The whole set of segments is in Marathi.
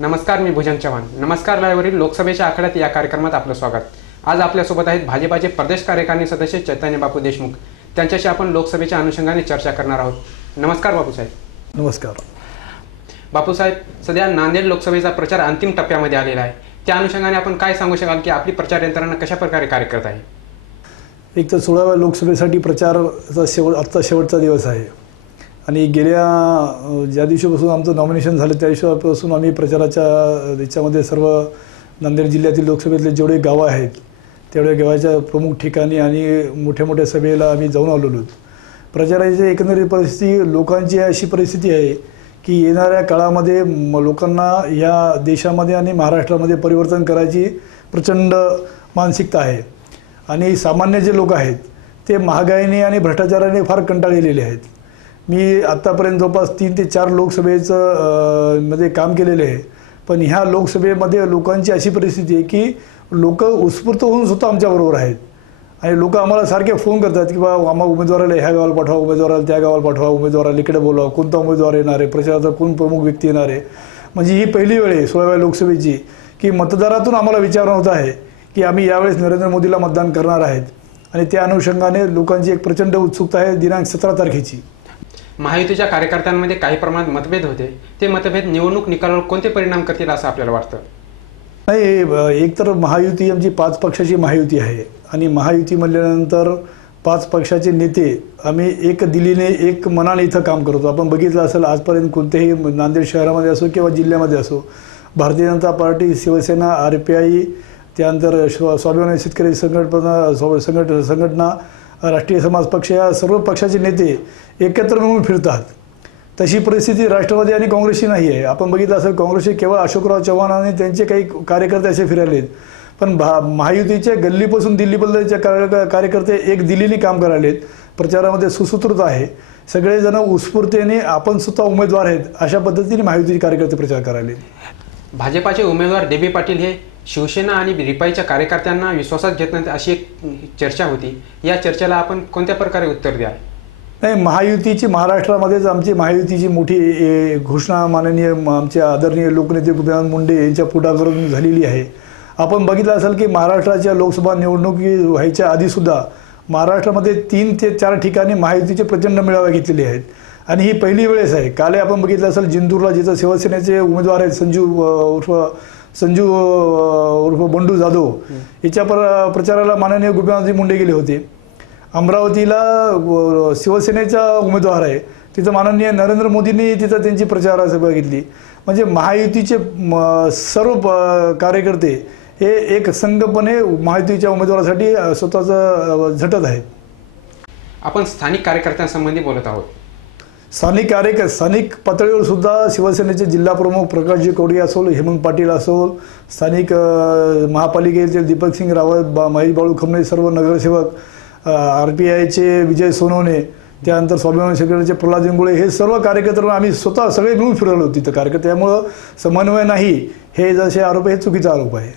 नमस्कार, मी भुजंग चव्हाण. नमस्कार लाईव्हवरील लोकसभेच्या आखाड्यात या कार्यक्रमात आपलं स्वागत. आज आपल्यासोबत आहेत भाजपाचे प्रदेश कार्यकारिणी सदस्य चैतन्य बापू देशमुख. त्यांच्याशी आपण लोकसभेच्या अनुषंगाने चर्चा करणार आहोत. नमस्कार बापूसाहेब. नमस्कार बापूसाहेब, सध्या नांदेड लोकसभेचा प्रचार अंतिम टप्प्यामध्ये आलेला आहे. त्या अनुषंगाने आपण काय सांगू शकाल की आपली प्रचार यंत्रणा कशा प्रकारे कार्य करत आहे? एक तर 16व्या लोकसभेसाठी प्रचाराचा आजचा शेवटचा दिवस आहे आणि गेल्या ज्या दिवशीपासून आमचं नॉमिनेशन झालं त्या दिवसापासून आम्ही प्रचाराच्या याच्यामध्ये सर्व नांदेड जिल्ह्यातील लोकसभेतले जेवढे गावं आहेत तेवढ्या गावाच्या प्रमुख ठिकाणी आणि मोठ्या मोठ्या सभेला आम्ही जाऊन आलेलो आहोत. प्रचाराची एकंदरीत परिस्थिती लोकांची अशी परिस्थिती आहे की येणाऱ्या काळामध्ये लोकांना या देशामध्ये आणि महाराष्ट्रामध्ये परिवर्तन करायची प्रचंड मानसिकता आहे आणि सामान्य जे लोक आहेत ते महागाईने आणि भ्रष्टाचाराने फार कंटाळलेले आहेत. मी आत्तापर्यंत जवळपास 3 ते 4 मध्ये काम केलेले आहे, पण ह्या लोकसभेमध्ये लोकांची अशी परिस्थिती आहे की लोक उत्स्फूर्त होऊन सुद्धा आमच्याबरोबर आहेत आणि लोक आम्हाला सारखे फोन करतात की बाबा आम्हाला उमेदवाराला ह्या गावाला पाठवा, उमेदवाराला त्या गावाला पाठवा, उमेदवाराला इकडे बोलावा, कोणता उमेदवार येणार आहे, प्रचाराचा कोण प्रमुख व्यक्ती येणार आहे. म्हणजे ही पहिली वेळ आहे 16व्या लोकसभेची की मतदारातून आम्हाला विचारणं होत आहे की आम्ही यावेळेस नरेंद्र मोदीला मतदान करणार आहेत आणि त्या अनुषंगाने लोकांची एक प्रचंड उत्सुकता आहे दिनांक 17 तारखेची. महायुतीच्या कार्यकर्त्यांमध्ये काही प्रमाणात मतभेद होते. ते मतभेद निवडणूक निकालावर कोणते परिणाम करतील असं आपल्याला वाटतं? नाही, एक तर महायुती आमची 5 पक्षाची महायुती आहे आणि महायुती म्हणल्यानंतर 5 पक्षाचे नेते आम्ही एक दिलीने एक मनाने इथं काम करतो. आपण बघितलं असेल आजपर्यंत कोणत्याही नांदेड शहरामध्ये असो किंवा जिल्ह्यामध्ये असो भारतीय जनता पार्टी, शिवसेना, RPI, त्यानंतर स्वाभिमानी शेतकरी संघटना, राष्ट्रीय समाज पक्ष या सर्व पक्षाचे नेते एकत्र मिळून फिरतात. तशी परिस्थिती राष्ट्रवादी आणि काँग्रेसची नाही आहे. आपण बघितलं असेल काँग्रेसचे केवळ अशोकराव चव्हाण आणि त्यांचे काही कार्यकर्ते असे फिरायलेत, पण महायुतीच्या गल्लीपासून दिल्लीपर्यंतचे कार्यकर्ते एक दिल्लीने काम करायलेत. प्रचारामध्ये सुसूत्रता आहे, सगळेजण उत्स्फूर्तेने आपण सुद्धा उमेदवार आहेत अशा पद्धतीने महायुतीचे कार्यकर्ते प्रचार करायले. भाजपाचे उमेदवार DB पाटील हे शिवसेना आणि रिपाईच्या कार्यकर्त्यांना विश्वासात घेत नाहीत अशी एक चर्चा होती. या चर्चेला आपण कोणत्या प्रकारे उत्तर द्याल? नाही, महायुतीची महाराष्ट्रामध्येच आमची महायुतीची मोठी घोषणा माननीय आमचे आदरणीय लोकनेते गोपीनाथ मुंडे यांच्या पुढाकारातून झालेली आहे. आपण बघितलं असेल की महाराष्ट्राच्या लोकसभा निवडणुकी व्हायच्या आधीसुद्धा महाराष्ट्रामध्ये 3 ते 4 ठिकाणी महायुतीचे प्रचंड मेळावे घेतलेले आहेत आणि ही पहिली वेळेस आहे. काल आपण बघितलं असेल जिंतूरला जिथं शिवसेनेचे उमेदवार आहेत संजू उर्फ बंडू जाधव याच्या प्रचाराला माननीय गोपीनाथजी मुंडे गेले होते. अमरावतीला शिवसेनेचा उमेदवार आहे, तिथं माननीय नरेंद्र मोदींनी तिथं त्यांची प्रचारसभा घेतली. म्हणजे महायुतीचे सर्व कार्यकर्ते हे एक संघपणे महायुतीच्या उमेदवारासाठी स्वतःचं झटत आहेत. आपण स्थानिक कार्यकर्त्यांसंबंधी बोलत आहोत. स्थानिक पातळीवर सुद्धा शिवसेनेचे जिल्हाप्रमुख प्रकाशजी कवडे असोल, हेमंत पाटील असोल, स्थानिक महापालिकेचे दीपक सिंग रावत, महेश बाळू खमणे, सर्व नगरसेवक, RPIचे विजय सोनवणे, त्यानंतर स्वाभिमानी शेतकऱ्यांचे प्रल्हाद इंगोळे, हे सर्व कार्यकर्त्यांना आम्ही स्वतः सगळे मिळून फिरवलो तिथं कार्यकर्ते. त्यामुळं समन्वय नाही हे जसे आरोप आहे हे चुकीचा आरोप आहे.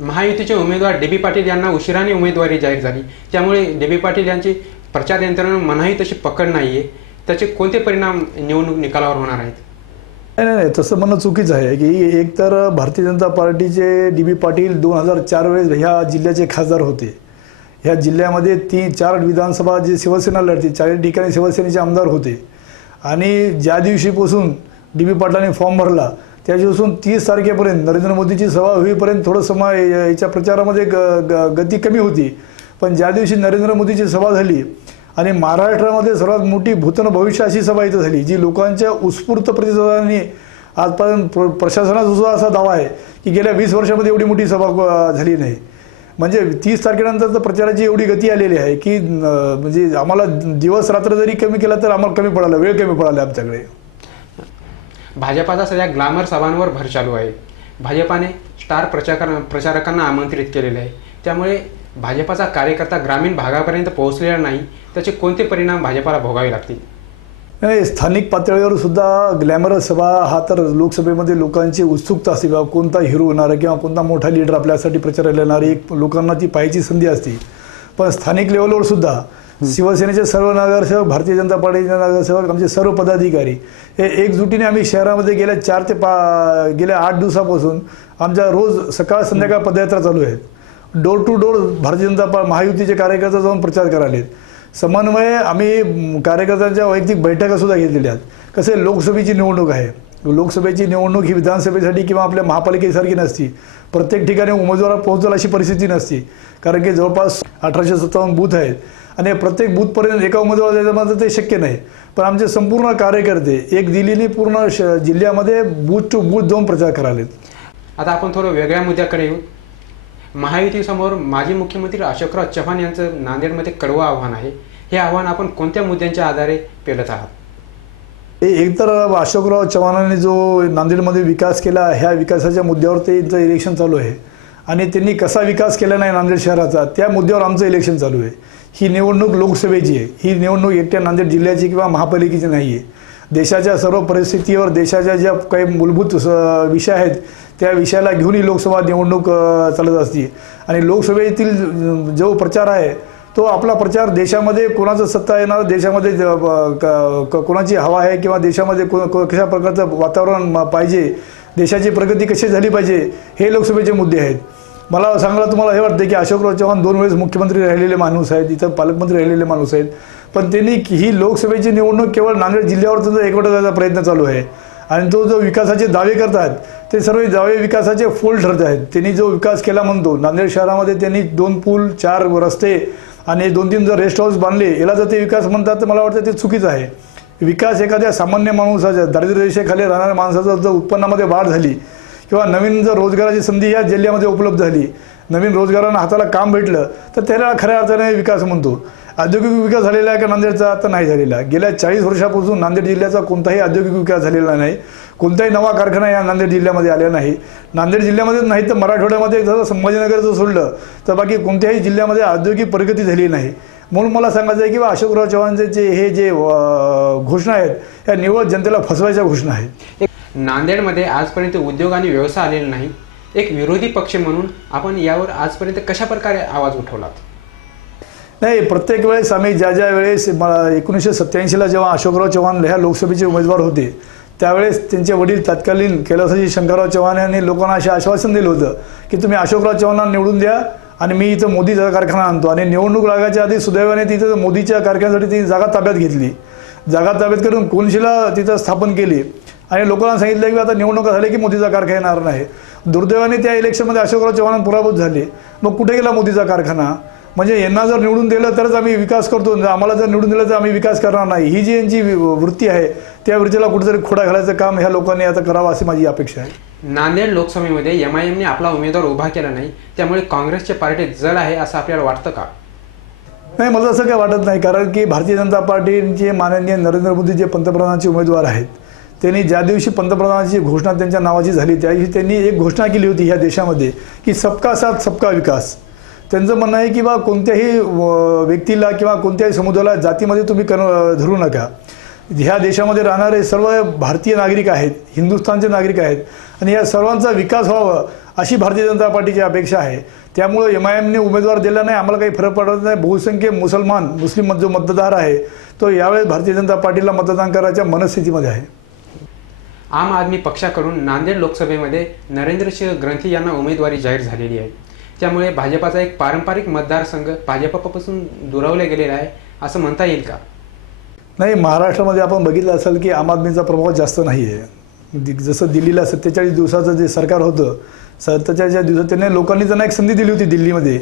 महायुतीचे उमेदवार DB पाटील यांना उशिराने उमेदवारी जाहीर झाली, त्यामुळे DB पाटील यांची प्रचार यंत्रणा मनाही तशी पकड नाही आहे. त्याचे कोणते परिणाम निवडणूक निकालावर होणार आहेत? नाही, तसं म्हणणं चुकीचं आहे की एक तर भारतीय जनता पार्टीचे DB पाटील 2004 वेळेस ह्या जिल्ह्याचे खासदार होते. ह्या जिल्ह्यामध्ये 3-4 विधानसभा जे शिवसेना लढते 40 ठिकाणी शिवसेनेचे आमदार होते आणि ज्या दिवशीपासून DB पाटलांनी फॉर्म भरला त्या दिवसापासून 30 तारखेपर्यंत नरेंद्र मोदीची सभा होईपर्यंत थोडं याच्या प्रचारामध्ये गती कमी होती. पण ज्या दिवशी नरेंद्र मोदीची सभा झाली आणि महाराष्ट्रामध्ये सर्वात मोठी भूतन भविष्य अशी सभा इथं झाली जी लोकांच्या उत्स्फूर्त प्रतिसादाने आजपर्यंत प्रशासनाचा सुद्धा असा दावा आहे की गेल्या 20 वर्षामध्ये एवढी मोठी सभा झाली नाही. म्हणजे 30 तारखेनंतर तर प्रचाराची एवढी गती आलेली आहे की म्हणजे आम्हाला दिवस रात्र जरी कमी केला तर आम्हाला कमी पडाला, वेळ कमी पडाला आमच्याकडे. भाजपाचा सध्या ग्लॅमर सभांवर भर चालू आहे. भाजपाने स्टार प्रचारकांना आमंत्रित केलेले आहे, त्यामुळे भाजपाचा कार्यकर्ता ग्रामीण भागापर्यंत पोहोचलेला नाही. त्याचे कोणते परिणाम भाजपाला भोगावे लागतील? नाही, स्थानिक पातळीवर सुद्धा ग्लॅमरस सभा हा तर लोकसभेमध्ये लोकांची उत्सुकता असते किंवा कोणता हिरो होणार किंवा कोणता मोठा लीडर आपल्यासाठी प्रचाराला येणार एक लोकांना ती पाहायची संधी असते. पण स्थानिक लेवलवर सुद्धा शिवसेनेचे सर्व नगरसेवक, भारतीय जनता पार्टीचे नगरसेवक, आमचे सर्व पदाधिकारी हे एकजुटीने आम्ही शहरामध्ये गेल्या 8 दिवसापासून आमच्या रोज सकाळ संध्याकाळ पदयात्रा चालू आहेत. Door to door Bharatiya Janata महायुतीचे कार्यकर्ते जाऊन प्रचार करायलेत. समन्वय आम्ही कार्यकर्त्यांच्या वैयक्तिक बैठकासुद्धा घेतलेल्या आहेत. कसे लोकसभेची निवडणूक आहे, लोकसभेची निवडणूक ही विधानसभेसाठी किंवा आपल्या महापालिकेसारखी नसती. प्रत्येक ठिकाणी उमेदवार पोहोचेल अशी परिस्थिती नसती, कारण की जवळपास 1857 बूथ आहेत आणि प्रत्येक बूथपर्यंत एका उमेदवार जायचं म्हणजे ते शक्य नाही. पण आमचे संपूर्ण कार्यकर्ते एक दिल्लीने पूर्ण जिल्ह्यामध्ये बूथ टू बूथ जाऊन प्रचार करालेत. आता आपण थोडं वेगळ्या मुद्द्याकडे येऊ. महायुतीसमोर माजी मुख्यमंत्री अशोकराव चव्हाण यांचं नांदेडमध्ये कडवं आव्हान आहे. हे आव्हान आपण कोणत्या मुद्द्यांच्या आधारे पेलत आहात? एकतर अशोकराव चव्हाणांनी जो नांदेडमध्ये विकास केला, ह्या विकासाच्या मुद्द्यावर त्यांचं इलेक्शन चालू आहे आणि त्यांनी कसा विकास केला नाही नांदेड शहराचा त्या मुद्द्यावर आमचं इलेक्शन चालू आहे. ही निवडणूक लोकसभेची आहे, ही निवडणूक एकट्या नांदेड जिल्ह्याची किंवा महापालिकेची नाही आहे. देशाच्या सर्व परिस्थितीवर, देशाच्या ज्या काही मूलभूत विषय आहेत त्या विषयाला घेऊन ही लोकसभा निवडणूक चालत असते. आणि लोकसभेतील जो प्रचार आहे तो आपला प्रचार देशामध्ये कोणाचं सत्ता येणार, देशामध्ये कोणाची हवा आहे किंवा देशामध्ये कशा प्रकारचं वातावरण पाहिजे, देशाची प्रगती कशी झाली पाहिजे, हे लोकसभेचे मुद्दे आहेत. मला सांगायला तुम्हाला हे वाटतं की अशोकराव चव्हाण 2 वेळेस मुख्यमंत्री राहिलेले माणूस आहेत, इतर पालकमंत्री राहिलेले माणूस आहेत, पण त्यांनी ही लोकसभेची निवडणूक केवळ नांदेड जिल्ह्यावर त्यांचा एकवटा जायचा प्रयत्न चालू आहे. आणि तो जो विकासाचे दावे करतात ते सर्व दावे विकासाचे फोल ठरत आहेत. त्यांनी जो विकास केला म्हणतो, नांदेड शहरामध्ये त्यांनी 2 पूल, 4 रस्ते आणि 2-3 जर रेस्ट हाऊस बांधले, याला जर ते विकास म्हणतात तर मला वाटतं ते चुकीचं आहे. विकास एखाद्या सामान्य माणसाच्या, दारिद्र्य रेषेखाली राहणाऱ्या माणसाचा जर उत्पन्नामध्ये वाढ झाली किंवा नवीन जर रोजगाराची संधी या जिल्ह्यामध्ये उपलब्ध झाली, नवीन रोजगारांना हाताला काम भेटलं तर त्याला खऱ्या अर्थाने विकास म्हणतो. औद्योगिक विकास झालेला आहे का नांदेडचा? आता नाही झालेला. गेल्या 40 वर्षापासून नांदेड जिल्ह्याचा कोणताही औद्योगिक विकास झालेला नाही. कोणताही नवा कारखाना या नांदेड जिल्ह्यामध्ये आलेला नाही. नांदेड जिल्ह्यामध्येच नाही तर मराठवाड्यामध्ये जर संभाजीनगरचं सोडलं तर बाकी कोणत्याही जिल्ह्यामध्ये औद्योगिक प्रगती झाली नाही. म्हणून मला सांगायचं आहे की अशोकराव चव्हाणांचे हे जे घोषणा आहेत ह्या निव्वळ जनतेला फसवायच्या घोषणा आहेत. नांदेडमध्ये आजपर्यंत उद्योग आणि व्यवसाय आलेला नाही. एक विरोधी पक्ष म्हणून आपण यावर आजपर्यंत कशा प्रकारे आवाज उठवलात? नाही, प्रत्येक वेळेस आम्ही ज्या वेळेस 1987ला जेव्हा अशोकराव चव्हाण ह्या लोकसभेचे उमेदवार होते त्यावेळेस त्यांचे वडील तत्कालीन कैलासजी शंकरराव चव्हाण यांनी लोकांना असे आश्वासन दिलं होतं की तुम्ही अशोकराव चव्हाणांना निवडून द्या आणि मी इथं मोदीचा कारखाना आणतो. आणि निवडणूक लागायच्या आधी सुदैवाने तिथं मोदीच्या कारखान्यासाठी ती जागा ताब्यात घेतली. जागा ताब्यात करून कोनशिला तिथं स्थापन केली आणि लोकांना सांगितलं की आता निवडणुका झाल्या की मोदीचा कारखाना येणार नाही. दुर्दैवाने त्या इलेक्शनमध्ये अशोकराव चव्हाण पराभूत झाले. मग कुठे गेला मोदीचा कारखाना? म्हणजे यांना जर निवडून दिलं तरच आम्ही विकास करतो, आम्हाला जर निवडून दिलं तर आम्ही विकास करणार नाही, ही जी यांची वृत्ती आहे त्या वृत्तीला कुठेतरी खोडा घालायचं काम ह्या लोकांनी आता करावं अशी माझी अपेक्षा आहे. नांदेड लोकसभेमध्ये MIMने आपला उमेदवार उभा केला नाही, त्यामुळे काँग्रेसचे पार्टी जड आहे असं आपल्याला वाटतं का? नाही, मला असं काय वाटत नाही. कारण की भारतीय जनता पार्टीचे माननीय नरेंद्र मोदी जे पंतप्रधानांचे उमेदवार आहेत त्यांनी ज्या दिवशी पंतप्रधानाची घोषणा त्यांच्या नावाची झाली त्या दिवशी त्यांनी एक घोषणा केली होती ह्या देशामध्ये की सबका साथ सबका विकास. त्यांचं म्हणणं आहे की बा कोणत्याही व्यक्तीला किंवा कोणत्याही समुदायाला जातीमध्ये तुम्ही धरू नका. ह्या देशामध्ये राहणारे सर्व भारतीय नागरिक आहेत, हिंदुस्थानचे नागरिक आहेत आणि या सर्वांचा विकास व्हावा अशी भारतीय जनता पार्टीची अपेक्षा आहे. त्यामुळे MIMने उमेदवार दिला नाही, आम्हाला काही फरक पडत नाही. बहुसंख्य मुस्लिम जो मतदार आहे तो यावेळेस भारतीय जनता पार्टीला मतदान करायच्या मनस्थितीमध्ये आहे. आम आदमी पक्षाकडून नांदेड लोकसभेमध्ये नरेंद्रसिंह ग्रंथी यांना उमेदवारी जाहीर झालेली आहे. त्यामुळे भाजपाचा एक पारंपरिक मतदारसंघ भाजपापासून दुरावला गेलेला आहे असं म्हणता येईल का? नाही, महाराष्ट्रामध्ये आपण बघितलं असेल की आम आदमीचा प्रभाव जास्त नाही आहे. जसं दिल्लीला 47 दिवसाचं जे सरकार होतं, 47 दिवसात त्यांनी लोकांनी त्यांना एक संधी दिली होती दिल्लीमध्ये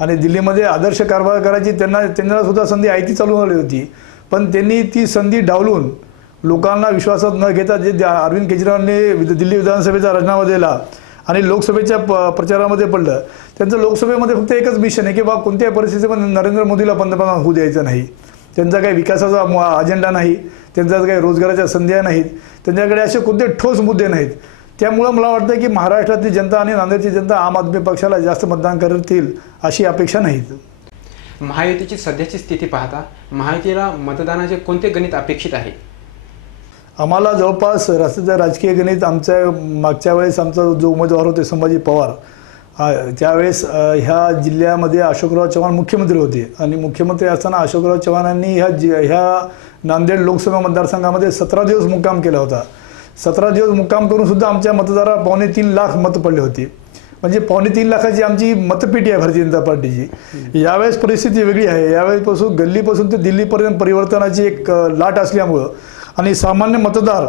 आणि दिल्लीमध्ये आदर्श कारभार करायची त्यांना सुद्धा संधी आयती चालू झाली होती. पण त्यांनी ती संधी डावलून लोकांना विश्वासात न घेता जे अरविंद केजरीवालने दिल्ली विधानसभेचा राजीनामा दिला आणि लोकसभेच्या प्रचारामध्ये पडलं, त्यांचं लोकसभेमध्ये फक्त एकच मिशन आहे की बा कोणत्याही परिस्थितीमध्ये नरेंद्र मोदीला पंतप्रधान होऊ द्यायचं नाही. त्यांचा काही विकासाचा अजेंडा नाही, त्यांचा काही रोजगाराच्या संधी नाहीत, त्यांच्याकडे असे कोणते ठोस मुद्दे नाहीत. त्यामुळं मला वाटतं की महाराष्ट्रातली जनता आणि नांदेडची जनता आम आदमी पक्षाला जास्त मतदान करतील अशी अपेक्षा नाहीत. महायुतीची सध्याची स्थिती पाहता महायुतीला मतदानाचे कोणते गणित अपेक्षित आहे? आम्हाला जवळपास राष्ट्रीय राजकीय गणित आमच्या मागच्या वेळेस आमचा जो उमेदवार होते संभाजी पवार त्यावेळेस ह्या जिल्ह्यामध्ये अशोकराव चव्हाण मुख्यमंत्री होते आणि मुख्यमंत्री असताना अशोकराव चव्हाणांनी ह्या नांदेड लोकसभा मतदारसंघामध्ये 17 दिवस मुक्काम केला होता. 17 दिवस मुक्काम करून सुद्धा आमच्या मतदाराला 2.25 लाख मतं पडले होते. म्हणजे 2.25 लाखाची आमची मतपेटी आहे भारतीय जनता पार्टीची. यावेळेस परिस्थिती वेगळी आहे. यावेळेसपासून गल्लीपासून ते दिल्लीपर्यंत परिवर्तनाची एक लाट असल्यामुळं आणि सामान्य मतदार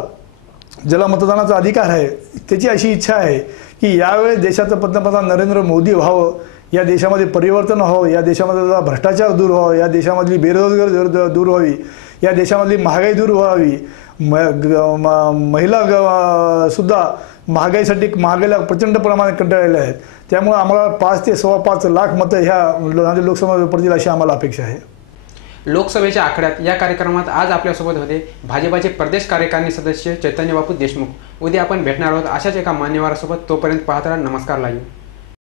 ज्याला मतदानाचा अधिकार आहे त्याची अशी इच्छा आहे की यावेळेस देशाचं पंतप्रधान नरेंद्र मोदी व्हावं, या देशामध्ये परिवर्तन व्हावं, या देशामधला भ्रष्टाचार दूर व्हावा, या देशामधली बेरोजगारी दूर व्हावी, या देशामधली महागाई दूर व्हावी. महिला सुद्धा महागाईला प्रचंड प्रमाणात कंटाळलेल्या आहेत. त्यामुळे आम्हाला 5 ते 5.25 लाख मतं ह्या नांदेड लोकसभा पडतील अशी आम्हाला अपेक्षा आहे. लोकसभेच्या आखाड्यात या कार्यक्रमात आज आपल्यासोबत होते भाजपाचे प्रदेश कार्यकारिणी सदस्य चैतन्य बापू देशमुख. उद्या आपण भेटणार आहोत अशाच एका मान्यवरासोबत. तोपर्यंत पाहत राहा. नमस्कार लाईव्ह.